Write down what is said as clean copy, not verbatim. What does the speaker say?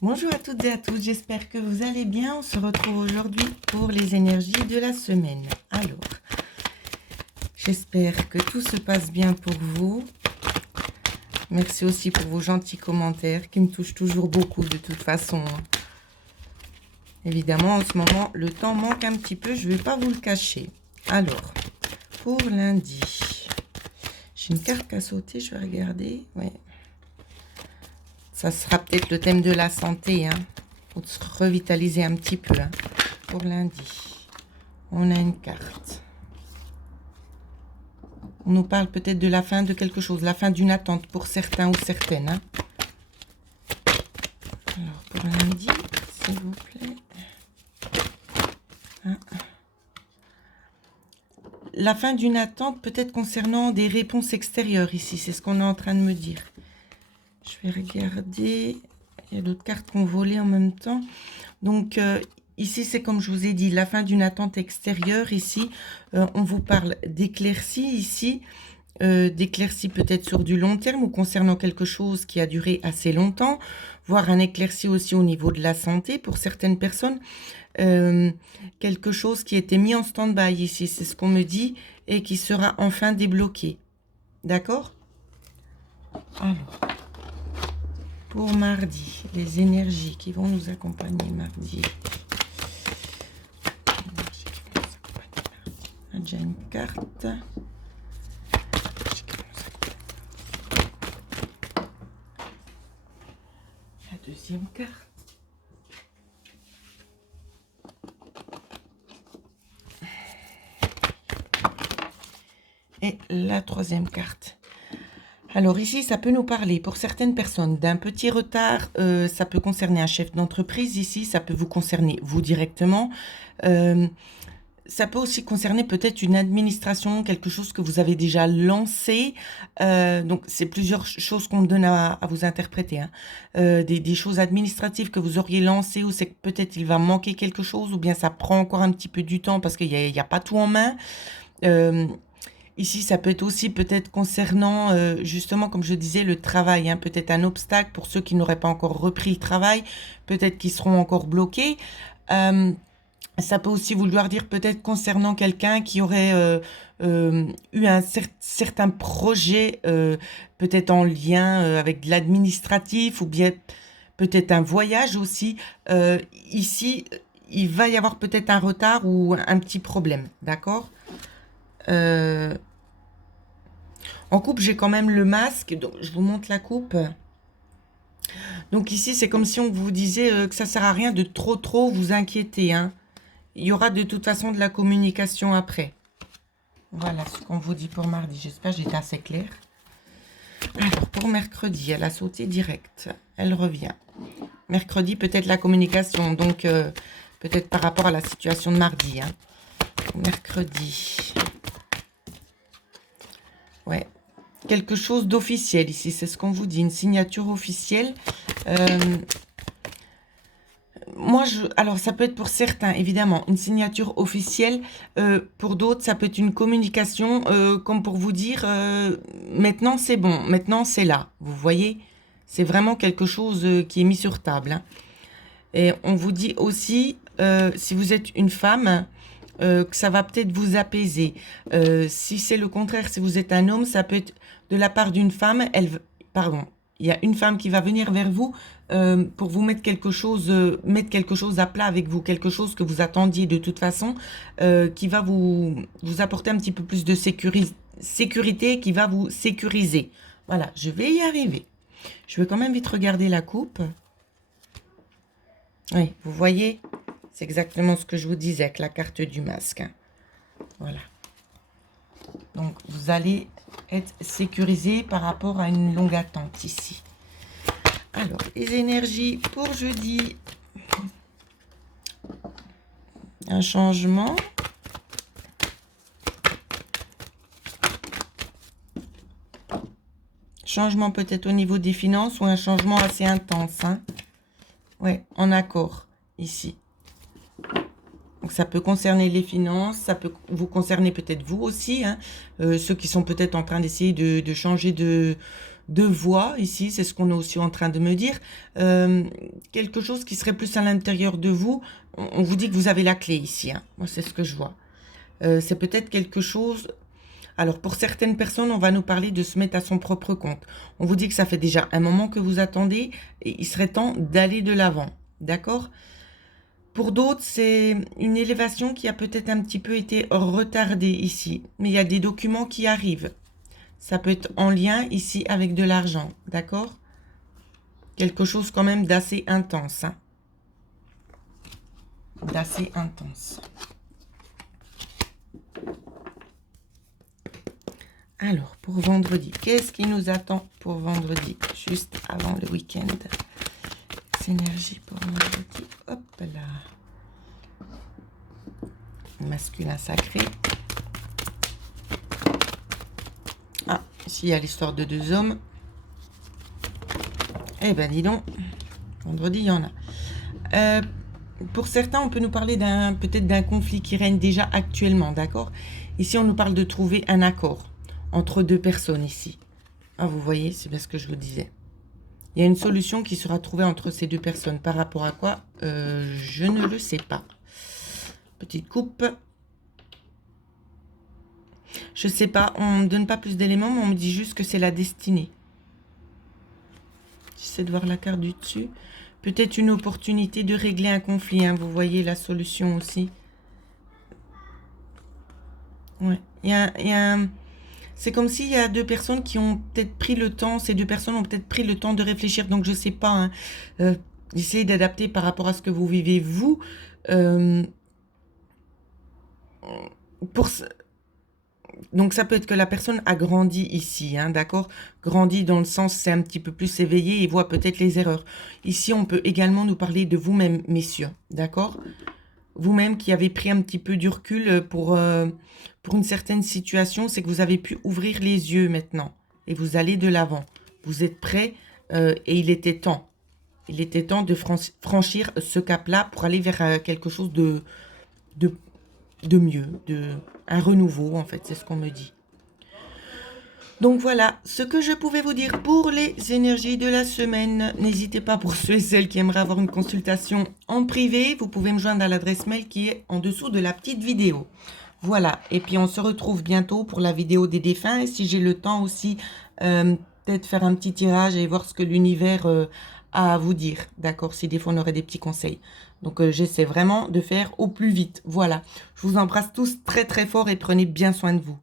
Bonjour à toutes et à tous, j'espère que vous allez bien. On se retrouve aujourd'hui pour les énergies de la semaine. Alors, j'espère que tout se passe bien pour vous. Merci aussi pour vos gentils commentaires qui me touchent toujours beaucoup de toute façon. Évidemment, en ce moment, le temps manque un petit peu, je ne vais pas vous le cacher. Alors, pour lundi, j'ai une carte à sauter, je vais regarder. Ouais. Ça sera peut-être le thème de la santé, hein, pour se revitaliser un petit peu. Hein. Pour lundi, on a une carte. On nous parle peut-être de la fin de quelque chose, la fin d'une attente pour certains ou certaines. Hein. Alors, pour lundi, s'il vous plaît. Hein. La fin d'une attente peut-être concernant des réponses extérieures ici, c'est ce qu'on est en train de me dire. Je vais regarder, il y a d'autres cartes qu'on volait en même temps. Donc, ici, c'est comme je vous ai dit, la fin d'une attente extérieure. Ici, on vous parle d'éclaircie ici. D'éclaircie peut-être sur du long terme ou concernant quelque chose qui a duré assez longtemps, voire un éclairci aussi au niveau de la santé pour certaines personnes. Quelque chose qui était mis en stand-by ici, c'est ce qu'on me dit, et qui sera enfin débloqué. D'accord? Alors, pour mardi, les énergies qui vont nous accompagner mardi. On a déjà une carte. La deuxième carte. Et la troisième carte. Alors ici, ça peut nous parler pour certaines personnes d'un petit retard. Ça peut concerner un chef d'entreprise ici. Ça peut vous concerner vous directement. Ça peut aussi concerner peut-être une administration, quelque chose que vous avez déjà lancé. Donc, c'est plusieurs choses qu'on donne à vous interpréter. Hein. Des choses administratives que vous auriez lancées ou c'est que peut-être il va manquer quelque chose ou bien ça prend encore un petit peu du temps parce qu'il n'y a pas tout en main. Ici, ça peut être aussi peut-être concernant, justement, comme je disais, le travail. Hein, peut-être un obstacle pour ceux qui n'auraient pas encore repris le travail. Peut-être qu'ils seront encore bloqués. Ça peut aussi vouloir dire peut-être concernant quelqu'un qui aurait eu un certain projet, peut-être en lien avec de l'administratif ou bien peut-être un voyage aussi. Ici, il va y avoir peut-être un retard ou un petit problème, d'accord? En coupe, j'ai quand même le masque, donc je vous montre la coupe. Donc ici, c'est comme si on vous disait que ça sert à rien de trop vous inquiéter, hein. Il y aura de toute façon de la communication après. Voilà ce qu'on vous dit pour mardi. J'espère que j'étais assez claire. Alors, pour mercredi, elle a sauté direct. Elle revient. Mercredi, peut-être la communication. Donc, peut-être par rapport à la situation de mardi. Hein. Mercredi. Ouais. Quelque chose d'officiel ici. C'est ce qu'on vous dit. Une signature officielle. Moi, alors ça peut être pour certains, évidemment, une signature officielle. Pour d'autres, ça peut être une communication, comme pour vous dire, maintenant c'est bon, maintenant c'est là. Vous voyez, c'est vraiment quelque chose qui est mis sur table. Hein. Et on vous dit aussi, si vous êtes une femme, que ça va peut-être vous apaiser. Si c'est le contraire, si vous êtes un homme, ça peut être de la part d'une femme. Pardon, il y a une femme qui va venir vers vous pour vous mettre quelque chose à plat avec vous, quelque chose que vous attendiez de toute façon, qui va vous apporter un petit peu plus de sécurité, qui va vous sécuriser. Voilà, je vais y arriver. Je vais quand même vite regarder la coupe. Oui, vous voyez, c'est exactement ce que je vous disais avec la carte du masque. Hein. Voilà. Donc, vous allez être sécurisé par rapport à une longue attente ici. Alors, les énergies pour jeudi. Un changement. Changement peut-être au niveau des finances ou un changement assez intense. Hein. Ouais, en accord, ici. Donc, ça peut concerner les finances, ça peut vous concerner peut-être vous aussi. Hein. Ceux qui sont peut-être en train d'essayer de changer de voix ici, c'est ce qu'on est aussi en train de me dire, quelque chose qui serait plus à l'intérieur de vous. On vous dit que vous avez la clé ici, hein. Moi, c'est ce que je vois. C'est peut-être quelque chose... Alors, pour certaines personnes, on va nous parler de se mettre à son propre compte. On vous dit que ça fait déjà un moment que vous attendez et il serait temps d'aller de l'avant. D'accord? Pour d'autres, c'est une élévation qui a peut-être un petit peu été retardée ici. Mais il y a des documents qui arrivent. Ça peut être en lien ici avec de l'argent. D'accord? Quelque chose quand même d'assez intense, hein. D'assez intense. Alors, pour vendredi, qu'est-ce qui nous attend pour vendredi, juste avant le week-end? Énergie pour vendredi. Hop là. Masculin sacré. Ah, ici il y a l'histoire de deux hommes. Eh ben dis donc, vendredi il y en a. Pour certains, on peut nous parler peut-être d'un conflit qui règne déjà actuellement, d'accord? Ici, on nous parle de trouver un accord entre deux personnes ici. Ah, vous voyez, c'est bien ce que je vous disais. Il y a une solution qui sera trouvée entre ces deux personnes. Par rapport à quoi? Je ne le sais pas. Petite coupe. Je sais pas, on ne me donne pas plus d'éléments, mais on me dit juste que c'est la destinée. J'essaie de voir la carte du dessus. Peut-être une opportunité de régler un conflit, hein. Vous voyez la solution aussi. Ouais, c'est comme s'il y a deux personnes qui ont peut-être pris le temps, ces deux personnes ont peut-être pris le temps de réfléchir, donc je sais pas, hein. Essayez d'adapter par rapport à ce que vous vivez, vous. Donc ça peut être que la personne a grandi ici, hein, d'accord? Grandi dans le sens, c'est un petit peu plus éveillé et voit peut-être les erreurs. Ici, on peut également nous parler de vous-même, messieurs, d'accord? Vous-même qui avez pris un petit peu du recul pour une certaine situation, c'est que vous avez pu ouvrir les yeux maintenant et vous allez de l'avant. Vous êtes prêts et il était temps. Il était temps de franchir ce cap-là pour aller vers quelque chose de mieux, un renouveau en fait, c'est ce qu'on me dit. Donc voilà, ce que je pouvais vous dire pour les énergies de la semaine. N'hésitez pas pour ceux et celles qui aimeraient avoir une consultation en privé. Vous pouvez me joindre à l'adresse mail qui est en dessous de la petite vidéo. Voilà, et puis on se retrouve bientôt pour la vidéo des défunts. Et si j'ai le temps aussi, peut-être faire un petit tirage et voir ce que l'univers a à vous dire. D'accord, si des fois on aurait des petits conseils. Donc j'essaie vraiment de faire au plus vite. Voilà, je vous embrasse tous très très fort et prenez bien soin de vous.